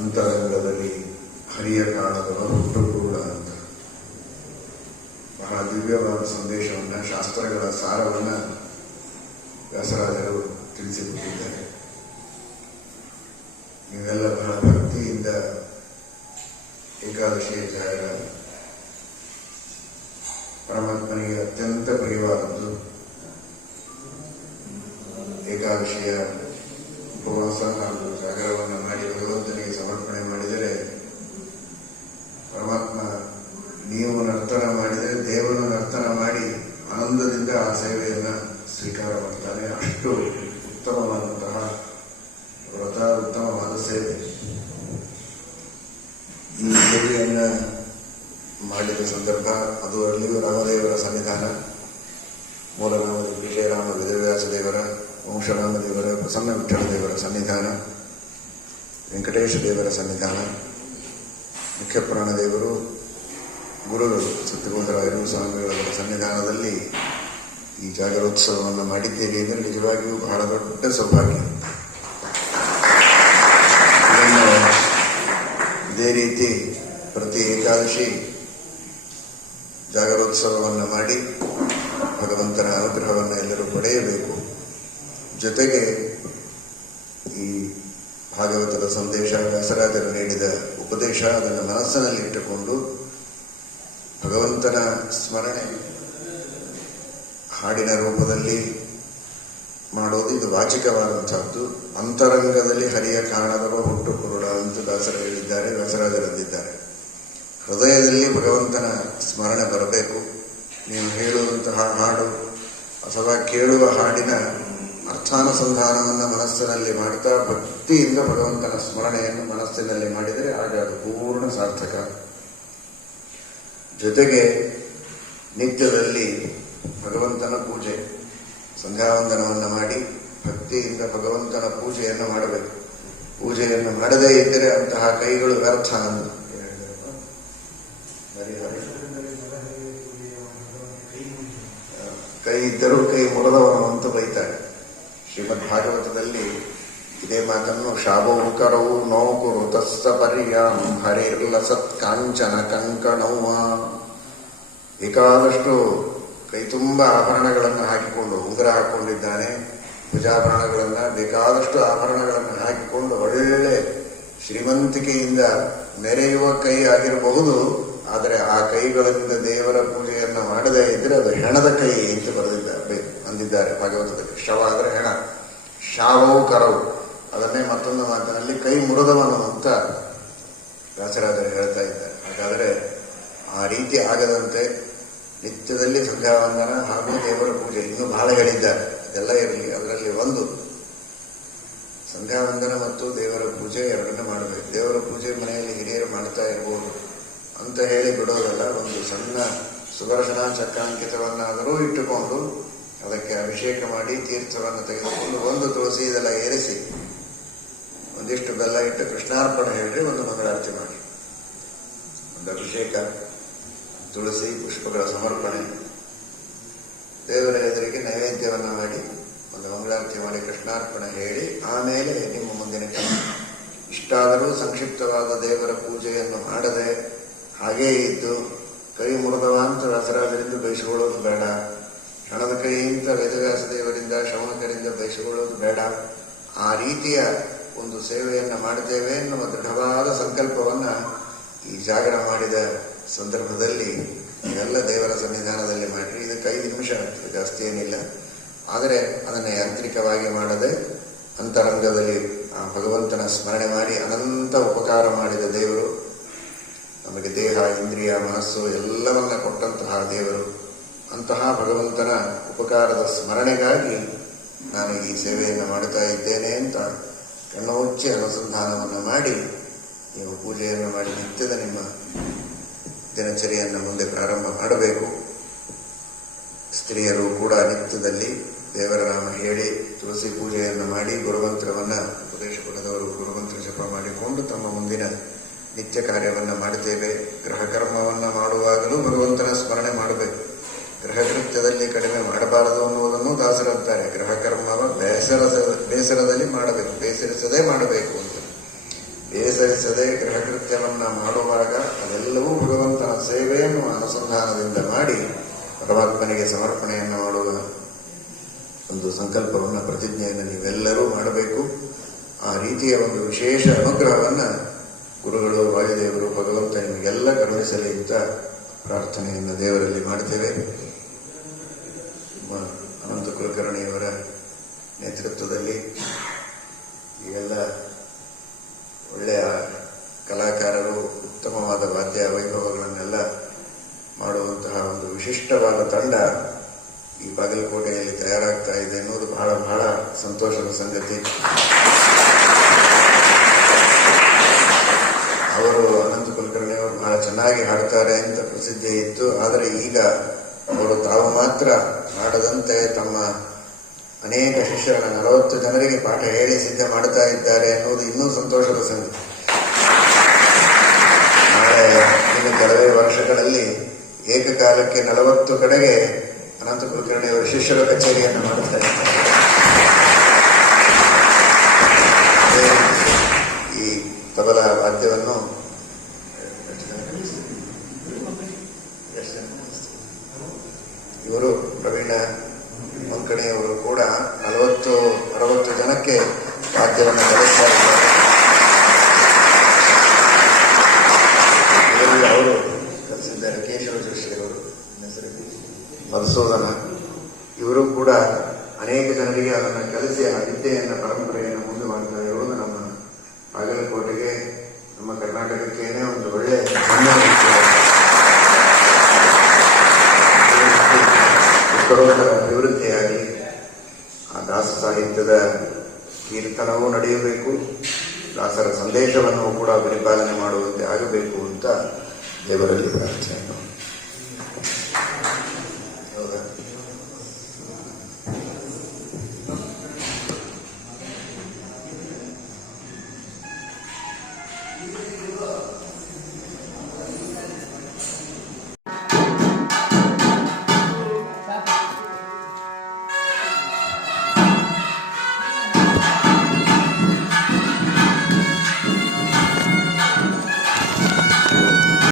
ಅಂತರಂಗದಲ್ಲಿ ಹರಿಯ ಕಾಣದವ ಹುಟ್ಟುಕೂಡ ಅಂತ. ಬಹಳ ದಿವ್ಯವಾದ ಸಂದೇಶವನ್ನ, ಶಾಸ್ತ್ರಗಳ ಸಾರವನ್ನ ವ್ಯಾಸರಾಜರು ತಿಳಿಸಿಕೊಟ್ಟಿದ್ದಾರೆ. ನೀವೆಲ್ಲ ಬಹಳ ಭಕ್ತಿಯಿಂದ ಏಕಾದಶಿಯ ಜಾಗ ಪರಮಾತ್ಮನಿಗೆ ಅತ್ಯಂತ ಪ್ರಿಯವಾದದ್ದು ಏಕಾದಶಿಯ ಉಪವಾಸ ಹಾಗೂ ಜಾಗರವನ್ನು ಮಾಡಿ ಭಗವಂತನಿಗೆ ಸಮರ್ಪಣೆ ಮಾಡಿದರೆ ಪರಮಾತ್ಮ ನೀವು ನರ್ತನ ಮಾಡಿದರೆ ದೇವನು ನರ್ತನ ಮಾಡಿ ಆನಂದದಿಂದ ಆ ಸೇವೆಯನ್ನು ಸ್ವೀಕಾರ ಮಾಡ್ತಾನೆ ಅಷ್ಟು ಉತ್ತಮವಾದಂತಹ ವ್ರತ ಉತ್ತಮವಾದ ಸೇವೆ ಈ ಸೇವೆಯನ್ನು ಮಾಡಿದ ಸಂದರ್ಭ, ಅದು ಅಲ್ಲಿಯೂ ರಾಮದೇವರ ಸನ್ನಿಧಾನ. ಮೂಲನಾಮ ವಿಜಯರಾಮ ವೇದವ್ಯಾಸ ದೇವರ ವಂಶರಾಮ ದೇವರ, ಪ್ರಸನ್ನ ವಿಠಲ ದೇವರ ಸನ್ನಿಧಾನ, ವೆಂಕಟೇಶ ದೇವರ ಸನ್ನಿಧಾನ ಮುಖ್ಯ ಪ್ರಾಣದೇವರು ಗುರುಗಳು ಸತ್ಯಗೋಧರಾಯರು ಸ್ವಾಮಿಗಳವರ ಸನ್ನಿಧಾನದಲ್ಲಿ ಈ ಜಾಗರೋತ್ಸವವನ್ನು ಮಾಡಿದ್ದೇವೆ ಅಂದರೆ ನಿಜವಾಗಿಯೂ ಬಹಳ ದೊಡ್ಡ ಸೌಭಾಗ್ಯ. ಇದೇ ರೀತಿ ಪ್ರತಿ ಏಕಾದಶಿ ಜಾಗರೋತ್ಸವವನ್ನು ಮಾಡಿ ಭಗವಂತನ ಅನುಗ್ರಹವನ್ನು ಎಲ್ಲರೂ ಪಡೆಯಬೇಕು. ಜೊತೆಗೆ ಈ ಭಾಗವತದ ಸಂದೇಶ ವ್ಯಾಸರಾಜರು ನೀಡಿದ ಉಪದೇಶ ಅದನ್ನು ಮನಸ್ಸಿನಲ್ಲಿಟ್ಟುಕೊಂಡು ಭಗವಂತನ ಸ್ಮರಣೆ ಹಾಡಿನ ರೂಪದಲ್ಲಿ ಮಾಡೋದು ಇದು ವಾಚಿಕವಾದಂಥದ್ದು. ಅಂತರಂಗದಲ್ಲಿ ಹರಿಯ ಕಾರಣದವ ಹುಟ್ಟು ಕುರುಡ ಅಂತ ದಾಸರು ಹೇಳಿದ್ದಾರೆ ವ್ಯಾಸರಾಜರಂದಿದ್ದಾರೆ ಹೃದಯದಲ್ಲಿ ಭಗವಂತನ ಸ್ಮರಣೆ ಬರಬೇಕು. ನೀವು ಹೇಳುವಂತಹ ಹಾಡು ಅಥವಾ ಕೇಳುವ ಹಾಡಿನ ಅರ್ಥಾನುಸಂಧಾನವನ್ನು ಮನಸ್ಸಿನಲ್ಲಿ ಮಾಡ್ತಾ ಭಕ್ತಿಯಿಂದ ಭಗವಂತನ ಸ್ಮರಣೆಯನ್ನು ಮನಸ್ಸಿನಲ್ಲಿ ಮಾಡಿದರೆ ಆಗ ಅದು ಪೂರ್ಣ ಸಾರ್ಥಕ. ಜೊತೆಗೆ ನಿತ್ಯದಲ್ಲಿ ಭಗವಂತನ ಪೂಜೆ, ಸಂಧ್ಯಾವಂದನವನ್ನು ಮಾಡಿ ಭಕ್ತಿಯಿಂದ ಭಗವಂತನ ಪೂಜೆಯನ್ನು ಮಾಡಬೇಕು. ಪೂಜೆಯನ್ನು ಮಾಡದೇ ಇದ್ದರೆ ಅಂತಹ ಕೈಗಳು ವ್ಯರ್ಥ ಅಂತ ಇದ್ದರೂ ಕೈ ಮುರದವನು ಅಂತ ಬೈತಾಳೆ. ಶ್ರೀಮದ್ ಭಾಗವತದಲ್ಲಿ ಇದೇ ಮಾತನ್ನು ಶಾಬವು ಕರವು ನೋಕುರು ತಸ್ಸ ಪರ್ಯಾಂ ಹರಿರ್ಲ ಸತ್ ಕಾಂಚನ ಕಂಕಣವ ಬೇಕಾದಷ್ಟು ಕೈ ತುಂಬ ಆಭರಣಗಳನ್ನು ಹಾಕಿಕೊಂಡು ಉದರ ಹಾಕಿಕೊಂಡಿದ್ದಾನೆ ಭುಜಾಭರಣಗಳನ್ನು ಬೇಕಾದಷ್ಟು ಆಭರಣಗಳನ್ನು ಹಾಕಿಕೊಂಡು ಒಳ್ಳೆ ಶ್ರೀಮಂತಿಕೆಯಿಂದ ನೆರೆಯುವ ಕೈ ಆಗಿರಬಹುದು. ಆದರೆ ಆ ಕೈಗಳಿಂದ ದೇವರ ಪೂಜೆಯನ್ನು ಮಾಡದೇ ಇದ್ರೆ ಅದು ಹೆಣದ ಕೈ ಅಂತ ಬರೆದಿದ್ದಾರೆ ಅಂದಿದ್ದಾರೆ ಭಾಗವತದಲ್ಲಿ. ಶವ ಅಂದರೆ ಹೆಣ. ಶಾವವು ಕರವು ಅದನ್ನೇ ಮತ್ತೊಂದು ಮಾತಿನಲ್ಲಿ ಕೈ ಮುರದವನು ಅಂತ ವ್ಯಾಸರಾಜರು ಹೇಳ್ತಾ ಇದ್ದಾರೆ. ಹಾಗಾದರೆ ಆ ರೀತಿ ಆಗದಂತೆ ನಿತ್ಯದಲ್ಲಿ ಸಂಧ್ಯಾವಂದನ ಹಾಗೂ ದೇವರ ಪೂಜೆ. ಇನ್ನೂ ಬಹಳ ಹೇಳಿದ್ದಾರೆ ಇದೆಲ್ಲ ಇರಲಿ, ಅದರಲ್ಲಿ ಒಂದು. ಸಂಧ್ಯಾವಂದನ ಮತ್ತು ದೇವರ ಪೂಜೆ ಎರಡನ್ನೂ ಮಾಡಬೇಕು. ದೇವರ ಪೂಜೆ ಮನೆಯಲ್ಲಿ ಹಿರಿಯರು ಮಾಡ್ತಾ ಇರ್ಬೋದು. ಅಂತ ಹೇಳಿ ಬಿಡೋದಲ್ಲ ಒಂದು ಸಣ್ಣ ಸುದರ್ಶನ ಚಕ್ರಾಂಕಿತವನ್ನಾದರೂ ಇಟ್ಟುಕೊಂಡು ಅದಕ್ಕೆ ಅಭಿಷೇಕ ಮಾಡಿ ತೀರ್ಥವನ್ನು ತೆಗೆದುಕೊಂಡು ಒಂದು ತುಳಸಿ ಇದೆಲ್ಲ ಏರಿಸಿ ಒಂದಿಷ್ಟು ಬೆಲ್ಲ ಇಟ್ಟು ಕೃಷ್ಣಾರ್ಪಣೆ ಹೇಳಿ ಒಂದು ಮಂಗಳಾರತಿ ಮಾಡಿ. ಒಂದು ಅಭಿಷೇಕ, ತುಳಸಿ, ಪುಷ್ಪಗಳ ಸಮರ್ಪಣೆ. ದೇವರ ಎದುರಿಗೆ ನೈವೇದ್ಯವನ್ನು ಮಾಡಿ ಒಂದು ಮಂಗಳಾರತಿ ಮಾಡಿ ಕೃಷ್ಣಾರ್ಪಣೆ ಹೇಳಿ ಆಮೇಲೆ ನಿಮ್ಮ ಮುಂದಿನ ಇಷ್ಟಾದರೂ ಸಂಕ್ಷಿಪ್ತವಾದ ದೇವರ ಪೂಜೆಯನ್ನು ಮಾಡದೆ ಹಾಗೇ ಇದ್ದು, ಕೈ ಮುರಿದವ ಅಂತ ವ್ಯಾಸರಾಜರಿಂದ ಬಯಸಿಕೊಳ್ಳೋದು ಬೇಡ. ಹಣದ ಕೈಯಿಂದ ವೇದವ್ಯಾಸ ದೇವರಿಂದ ಶ್ರವಣಕರಿಂದ ಬಯಸಿಕೊಳ್ಳೋದು ಬೇಡ. ಆ ರೀತಿಯ ಒಂದು ಸೇವೆಯನ್ನು ಮಾಡುತ್ತೇವೆ ಎನ್ನುವ ದೃಢವಾದ ಸಂಕಲ್ಪವನ್ನ ಈ ಜಾಗರ ಮಾಡಿದ ಸಂದರ್ಭದಲ್ಲಿ ಎಲ್ಲ ದೇವರ ಸನ್ನಿಧಾನದಲ್ಲಿ ಮಾಡಿರಿ. ಇದಕ್ಕೆ ಐದು ನಿಮಿಷ ಆಗ್ತದೆ ಜಾಸ್ತಿ ಏನಿಲ್ಲ. ಆದರೆ ಅದನ್ನು ಯಾಂತ್ರಿಕವಾಗಿ ಮಾಡದೆ ಅಂತರಂಗದಲ್ಲಿ ಆ ಭಗವಂತನ ಸ್ಮರಣೆ ಮಾಡಿ ಅನಂತ ಉಪಕಾರ ಮಾಡಿದ ದೇವರು ನಮಗೆ ದೇಹ, ಇಂದ್ರಿಯ, ಮನಸ್ಸು ಎಲ್ಲವನ್ನ ಕೊಟ್ಟಂತಹ ದೇವರು. ಅಂತಹ ಭಗವಂತನ ಉಪಕಾರದ ಸ್ಮರಣೆಗಾಗಿ ನಾನು ಈ ಸೇವೆಯನ್ನು ಮಾಡುತ್ತಾ ಇದ್ದೇನೆ ಅಂತ ಕಣ್ಣೋಚ್ಚಿ ಅನುಸಂಧಾನವನ್ನು ಮಾಡಿ, ನೀವು ಪೂಜೆಯನ್ನು ಮಾಡಿ ನಿತ್ಯದ ನಿಮ್ಮ ದಿನಚರಿಯನ್ನು ಮುಂದೆ ಪ್ರಾರಂಭ ಮಾಡಬೇಕು. ಸ್ತ್ರೀಯರು ಕೂಡ ನಿತ್ಯದಲ್ಲಿ ದೇವರ ನಾಮ ಹೇಳಿ ತುಳಸಿ ಪೂಜೆಯನ್ನು ಮಾಡಿ ಗುರುಮಂತ್ರವನ್ನು ಉಪದೇಶ ಪಡೆದವರು ಗುರುಮಂತ್ರ ಜಪ ಮಾಡಿಕೊಂಡು ತಮ್ಮ ಮುಂದಿನ ನಿತ್ಯ ಕಾರ್ಯವನ್ನು ಮಾಡುತ್ತೇವೆ. ಗೃಹ ಕರ್ಮವನ್ನು ಮಾಡುವಾಗಲೂ ಭಗವಂತನ ಸ್ಮರಣೆ ಮಾಡಬೇಕು. ಗೃಹ ಕೃತ್ಯದಲ್ಲಿ ಕಡಿಮೆ ಮಾಡಬಾರದು ಅನ್ನುವುದನ್ನು ದಾಸರಂತಾರೆ ಗೃಹ ಕರ್ಮವ ಬೇಸರ ಬೇಸರದಲ್ಲಿ ಮಾಡಬೇಕು. ಬೇಸರಿಸದೆ ಮಾಡಬೇಕು ಅಂತ. ಬೇಸರಿಸದೆ ಗೃಹಕೃತ್ಯವನ್ನ ಮಾಡುವಾಗ ಅದೆಲ್ಲವೂ ಭಗವಂತನ ಸೇವೆಯನ್ನು ಅನುಸಂಧಾನದಿಂದ ಮಾಡಿ ಪರಮಾತ್ಮನಿಗೆ ಸಮರ್ಪಣೆಯನ್ನು ಮಾಡುವ ಒಂದು ಸಂಕಲ್ಪವನ್ನು, ಪ್ರತಿಜ್ಞೆಯನ್ನು ನೀವೆಲ್ಲರೂ ಮಾಡಬೇಕು. ಆ ರೀತಿಯ ಒಂದು ವಿಶೇಷ ಅನುಗ್ರಹವನ್ನು ಗುರುಗಳು, ವಾಯುದೇವರು, ಭಗವಂತ ನಿಮಗೆಲ್ಲ ಕರುಣಿಸಲಿ ಅಂತ ಪ್ರಾರ್ಥನೆಯನ್ನು ದೇವರಲ್ಲಿ ಮಾಡ್ತೇವೆ. ಅನಂತ ಕುಲಕರ್ಣಿಯವರ ನೇತೃತ್ವದಲ್ಲಿ ಈಗೆಲ್ಲ ಒಳ್ಳೆಯ ಕಲಾಕಾರರು, ಉತ್ತಮವಾದ ವಾದ್ಯ ವೈಭವಗಳನ್ನೆಲ್ಲ ಮಾಡುವಂತಹ ಒಂದು ವಿಶಿಷ್ಟವಾದ ತಂಡ ಈ ಬಾಗಲಕೋಟೆಯಲ್ಲಿ ತಯಾರಾಗ್ತಾ ಇದೆ ಅನ್ನೋದು ಬಹಳ ಬಹಳ ಸಂತೋಷದ ಸಂಗತಿ. ಅವರು ಅನಂತ ಕುಲಕರ್ಣಿ ಅವರು ಬಹಳ ಚೆನ್ನಾಗಿ ಹಾಡ್ತಾರೆ ಅಂತ ಪ್ರಸಿದ್ಧಿ ಇತ್ತು. ಆದರೆ ಈಗ ಅವರು ತಾವು ಮಾತ್ರ ಹಾಡದಂತೆ ತಮ್ಮ ಅನೇಕ ಶಿಷ್ಯರನ್ನ ನಲವತ್ತು ಜನರಿಗೆ ಪಾಠ ಹೇಳಿ ಸಿದ್ಧ ಮಾಡ್ತಾ ಇದ್ದಾರೆ ಅನ್ನೋದು ಇನ್ನೂ ಸಂತೋಷದ ಸಂಗತಿ. ನಾಳೆ ಇನ್ನು ಕೆಲವೇ ವರ್ಷಗಳಲ್ಲಿ ಏಕಕಾಲಕ್ಕೆ ನಲವತ್ತು ಕಡೆಗೆ ಅನಂತ ಕುಲಕರ್ಣಿಯವರು ಶಿಷ್ಯರ ಕಚೇರಿಯನ್ನು ಮಾಡುತ್ತಾ ಇದ್ದಾರೆ ಅದೇ ರೀತಿ ಈ ತಬಲ ವಾದ್ಯವನ್ನು, ಇವರು ಪ್ರವೀಣ ಮಂಕಣಿಯವರು ಕೂಡ ನಲವತ್ತು, ಅರವತ್ತು ಜನಕ್ಕೆ ವಾದ್ಯವನ್ನು ಕಲಿಸ್ತಾ ಇದ್ದಾರೆ ಇದರಲ್ಲಿ ಅವರು ಕಲಿಸಿದ್ದಾರೆ, ಕೇಶವ ಜೋಶಿ ಅವರು ಮಧುಸೂದನ, ಇವರು ಕೂಡ ಅನೇಕ ಜನರಿಗೆ ಅದನ್ನು ಕಲಿಸಿ ಆ ವಿದ್ಯೆಯನ್ನು, ಪರಂಪರೆಯನ್ನು ಮುಂದೆ ಮಾಡ್ತಾ ಇರುವುದು ನಮ್ಮ ಬಾಗಲಕೋಟೆಗೆ ನಮ್ಮ ಕರ್ನಾಟಕಕ್ಕೇನೆ ಒಂದು ಒಳ್ಳೆ ಹೆಮ್ಮೆ ವಿಷಯ. ಈ ಉತ್ತರೋತ್ತರ ಅಭಿವೃದ್ಧಿಯಾಗಿ ಆ ದಾಸ ಸಾಹಿತ್ಯದ ಕೀರ್ತನವೂ ನಡೆಯಬೇಕು, ದಾಸರ ಸಂದೇಶವನ್ನು ಕೂಡ ಪರಿಪಾಲನೆ ಮಾಡುವಂತೆ ಆಗಬೇಕು ಅಂತ ದೇವರಲ್ಲಿ ಪ್ರಾರ್ಥನೆ